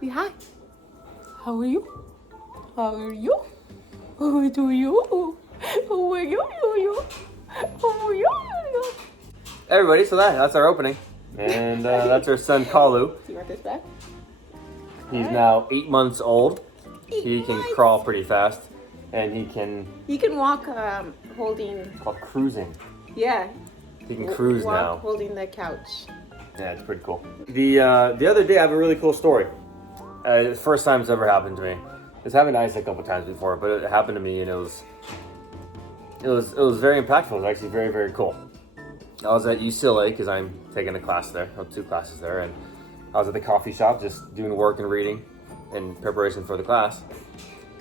Say hi. How are you? How are you? How do you? How are you? How are you? Everybody, so that's our opening. And that's our son, Kalu. Do you want this back? He's now 8 months old. He can months. crawl pretty fast. And he can... He can walk holding... called cruising. Yeah. He can cruise walk now. Holding the couch. Yeah, it's pretty cool. The other day, I have a really cool story. First time it's ever happened to me. It's happened to Aisa a couple times before, but it happened to me, and it was very impactful. It was actually very, very cool. I was at UCLA because I'm taking a class there, 2 classes there, and I was at the coffee shop just doing work and reading in preparation for the class.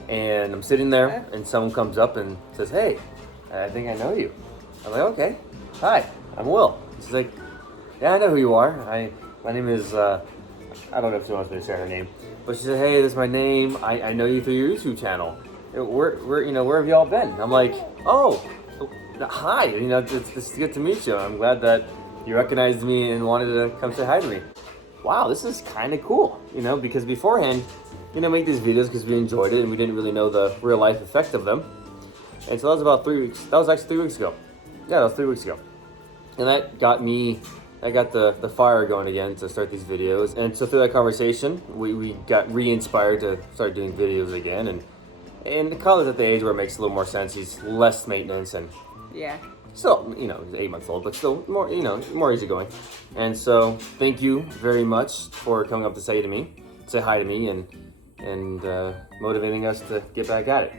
And I'm sitting there, and someone comes up and says, "Hey, I think I know you." I'm like, "Okay, hi, I'm Will." She's like, "Yeah, I know who you are. My name is I don't know if she wants me to share her name, but she said, 'Hey, this is my name. I know you through your YouTube channel. Where have you all been?'" I'm like, "Oh, hi. It's good to meet you. I'm glad that you recognized me and wanted to come say hi to me. Wow, this is kind of cool. Because beforehand, make these videos because we enjoyed it and we didn't really know the real life effect of them. And so that was about 3 weeks. That was actually 3 weeks ago. Yeah, that was 3 weeks ago. And that got the fire going again to start these videos. And so through that conversation, we got re-inspired to start doing videos again. And Kyle's at the age where it makes a little more sense. He's less maintenance and Yeah. still, he's 8 months old, but still more, more easygoing. And so thank you very much for coming up to say hi to me and motivating us to get back at it.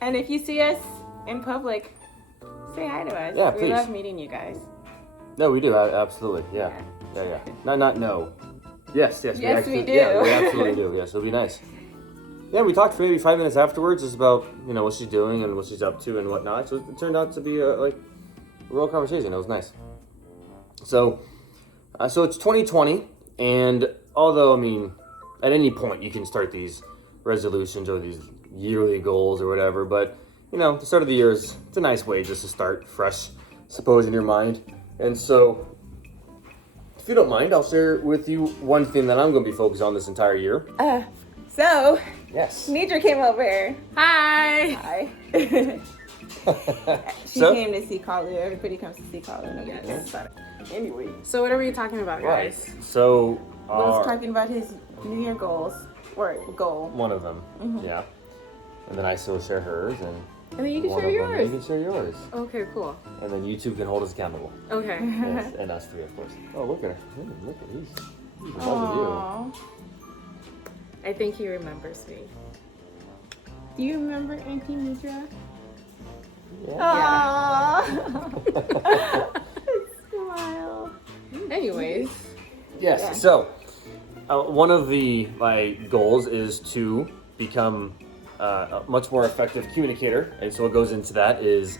And if you see us in public, say hi to us. Yeah, we please. love meeting you guys. No, we do, absolutely, yeah. Not no. Yes, Yes, we do. Yeah, we absolutely do, yes, it'll be nice. Yeah, we talked for maybe 5 minutes afterwards just about, what she's doing and what she's up to and whatnot. So it turned out to be a real conversation. It was nice. So it's 2020, and although, at any point you can start these resolutions or these yearly goals or whatever, but, the start of the year it's a nice way just to start fresh, suppose, in your mind. And so, if you don't mind, I'll share with you one thing that I'm going to be focused on this entire year. So, Yes. Nidra came over. Hi. Hi. She came to see Kalu. Everybody comes to see Kalu. Yes. Anyway, So what are we talking about, guys? So, Will's talking about his New Year goals. Or goal. one of them, yeah. And then I still share hers, and And then you can one share of them, yours. you can share yours. Okay, cool. And then YouTube can hold us accountable. Okay. Yes, and us three, of course. Oh, look at her. Look at he's in love with Aww. I think he remembers me. Do you remember Auntie Nidra? you. Yeah. Aww. Smile. Anyways. Yes. Yeah. So, one of my goals is to become a much more effective communicator, and so what goes into that is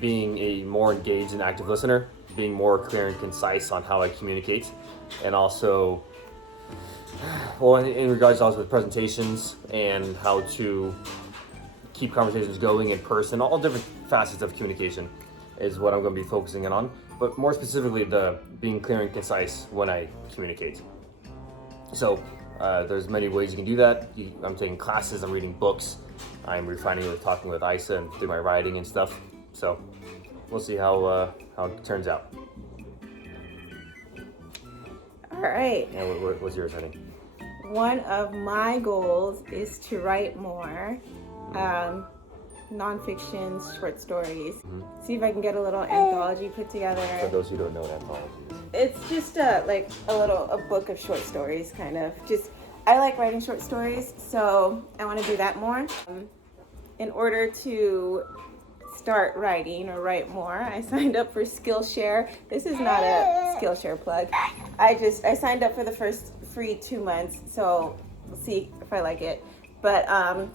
being a more engaged and active listener, being more clear and concise on how I communicate, and also, in regards also with presentations and how to keep conversations going in person, all different facets of communication is what I'm going to be focusing in on, but more specifically the being clear and concise when I communicate. So there's many ways you can do that. I'm taking classes, I'm reading books, I'm refining with talking with Aisa and through my writing and stuff. So we'll see how it turns out. All right. And what's yours, honey? One of my goals is to write more nonfiction, short stories. See if I can get a little anthology put together. For those who don't know what anthology is. It's just a book of short stories, kind of. I like writing short stories, so I want to do that more. In order to start writing or write more, I signed up for Skillshare. This is not a Skillshare plug. I signed up for the first free 2 months, so we'll see if I like it. But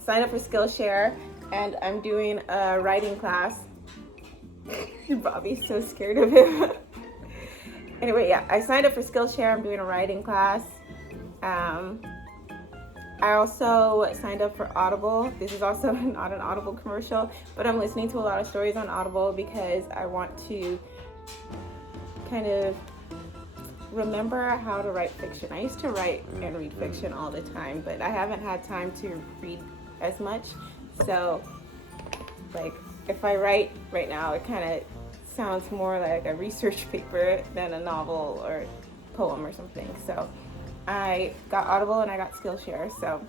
signed up for Skillshare, and I'm doing a writing class. Bobby's so scared of him. Anyway, yeah, I signed up for Skillshare. I'm doing a writing class. I also signed up for Audible. This is also not an Audible commercial, but I'm listening to a lot of stories on Audible because I want to kind of remember how to write fiction. I used to write and read fiction all the time, but I haven't had time to read as much. So, like, if I write right now, it kind of sounds more like a research paper than a novel or poem or something. So, I got Audible and I got Skillshare. So,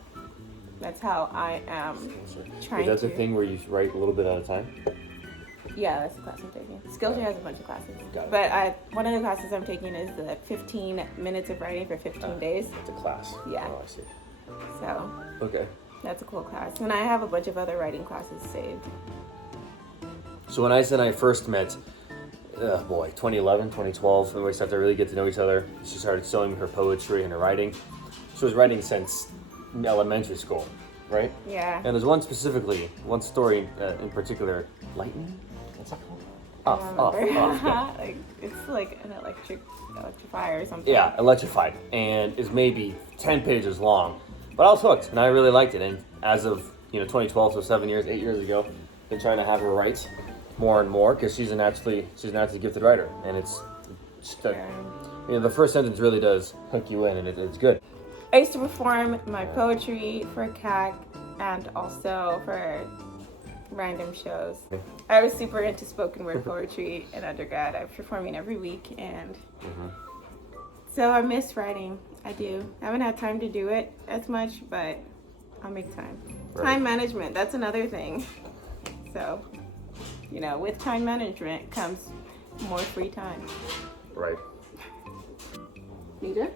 that's how I am trying That's to. a thing where you write a little bit at a time? Yeah, that's the class I'm taking. Skillshare has a bunch of classes. Got it. But one of the classes I'm taking is the 15 minutes of writing for 15 days. It's a class. Yeah. Oh, I see. So Okay. that's a cool class. And I have a bunch of other writing classes saved. So when Aisa and I first met, 2011, 2012, when we started to really get to know each other, she started showing me her poetry and her writing. She was writing since elementary school, right? Yeah. And there's one story in particular, Lightning? What's that called? Off. Like, it's like an electrifier or something. Yeah, electrified, and is maybe 10 pages long. But I was hooked, and I really liked it. And as of 2012, so 8 years ago, been trying to have her write more and more because she's a naturally gifted writer, and it's just the first sentence really does hook you in, and it's good. I used to perform my poetry for CAC and also for random shows. I was super into spoken word poetry in undergrad. I was performing every week, and so I miss writing. I do. I haven't had time to do it as much, but I'll make time. Right. Time management, that's another thing. So, with time management comes more free time. Right. Nita?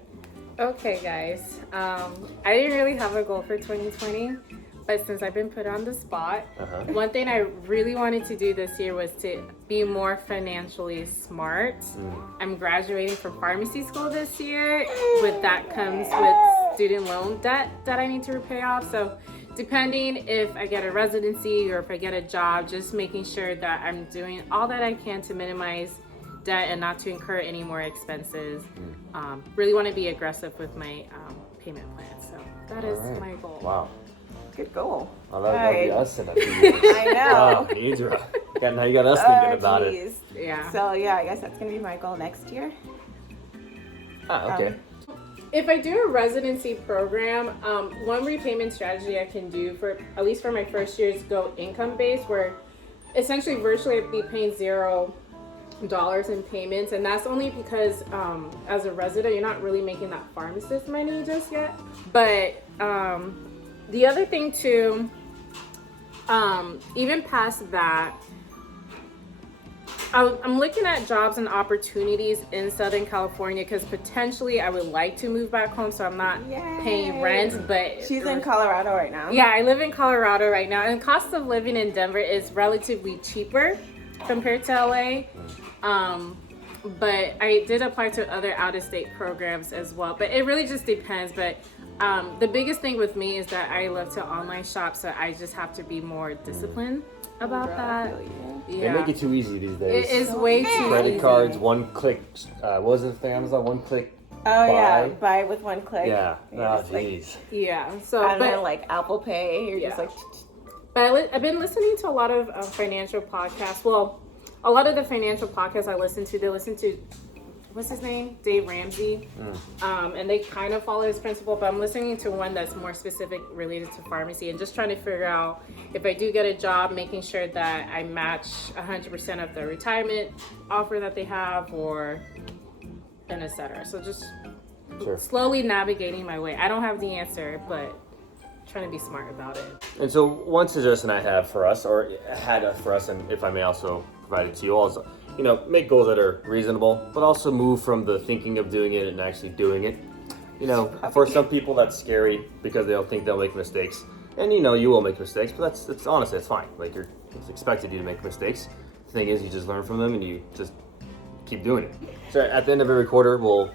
Okay, guys. I didn't really have a goal for 2020, but since I've been put on the spot, one thing I really wanted to do this year was to be more financially smart. I'm graduating from pharmacy school this year. With that comes with student loan debt that I need to repay off. So depending if I get a residency or if I get a job, just making sure that I'm doing all that I can to minimize debt and not to incur any more expenses. Really want to be aggressive with my payment plan. So that is my goal. Wow. Good goal. Well, that'll be us in a few years. I know. Nidra. Now you got us thinking about it. Geez. Yeah. So yeah, I guess that's gonna be my goal next year. Okay. If I do a residency program, one repayment strategy I can do for at least for my first year is go income based, where essentially virtually I'd be paying $0 in payments, and that's only because as a resident you're not really making that pharmacist money just yet. But the other thing too, even past that, I'm looking at jobs and opportunities in Southern California because potentially I would like to move back home, so I'm not paying rent. But she's in Colorado right now. Yeah, I live in Colorado right now, and cost of living in Denver is relatively cheaper compared to LA. But I did apply to other out-of-state programs as well. But it really just depends. But the biggest thing with me is that I love to online shop, so I just have to be more disciplined about that. They make it too easy these days. It is way too easy. Credit cards, one click. What was it thing Amazon? One click. Oh yeah, buy with one click. Yeah. You're Oh just like- jeez. Yeah. So, and but then like Apple Pay, you're just like. But I've been listening to a lot of financial podcasts. Well, a lot of the financial podcasts I listen to, what's his name? Dave Ramsey. And they kind of follow his principle, but I'm listening to one that's more specific related to pharmacy and just trying to figure out if I do get a job, making sure that I match 100% of the retirement offer that they have and et cetera. So just slowly navigating my way. I don't have the answer, but trying to be smart about it. And so one suggestion I have for us, or had for us, and if I may also provide it to you all, is make goals that are reasonable, but also move from the thinking of doing it and actually doing it. For some people that's scary because they'll think they'll make mistakes, and you will make mistakes, but that's honestly it's fine. Like it's expected you to make mistakes. The thing is, you just learn from them and you just keep doing it. So at the end of every quarter, we'll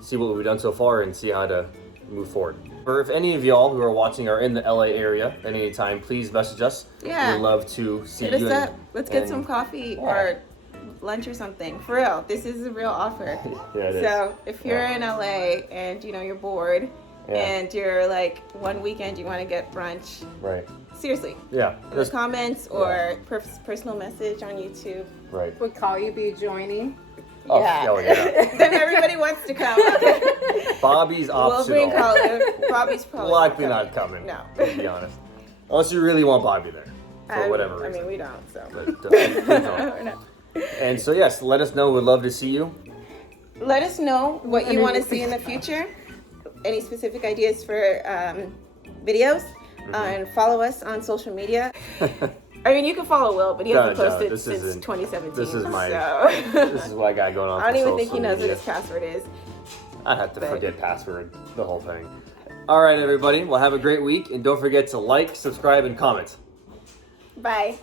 see what we've done so far and see how to move forward. Or if any of y'all who are watching are in the LA area at any time, please message us. Yeah. We'd love to see Hit you. us up. Let's get some coffee or lunch or something. For real. This is a real offer. Yeah, it is. So if you're in LA and you're bored and you're like one weekend you want to get brunch. Right. Seriously. Yeah. In the comments or personal message on YouTube. Right. Would call you be joining? Oh, Yeah. hell yeah. Then everybody wants to come. Bobby's We'll optional. bring Colin. Bobby's probably Likely not coming. No. To be honest. Unless you really want Bobby there. For whatever reason. I mean, we don't, so. But, please don't. No. And so, yes, let us know. We'd love to see you. Let us know what you want to see in the future. Any specific ideas for videos. And follow us on social media. I mean, you can follow Will, but he hasn't posted since 2017. This is my. So. This is what I got going on. I don't even for think he knows social what his password is. I'd have to forget password, the whole thing. All right, everybody. Well, have a great week. And don't forget to like, subscribe, and comment. Bye.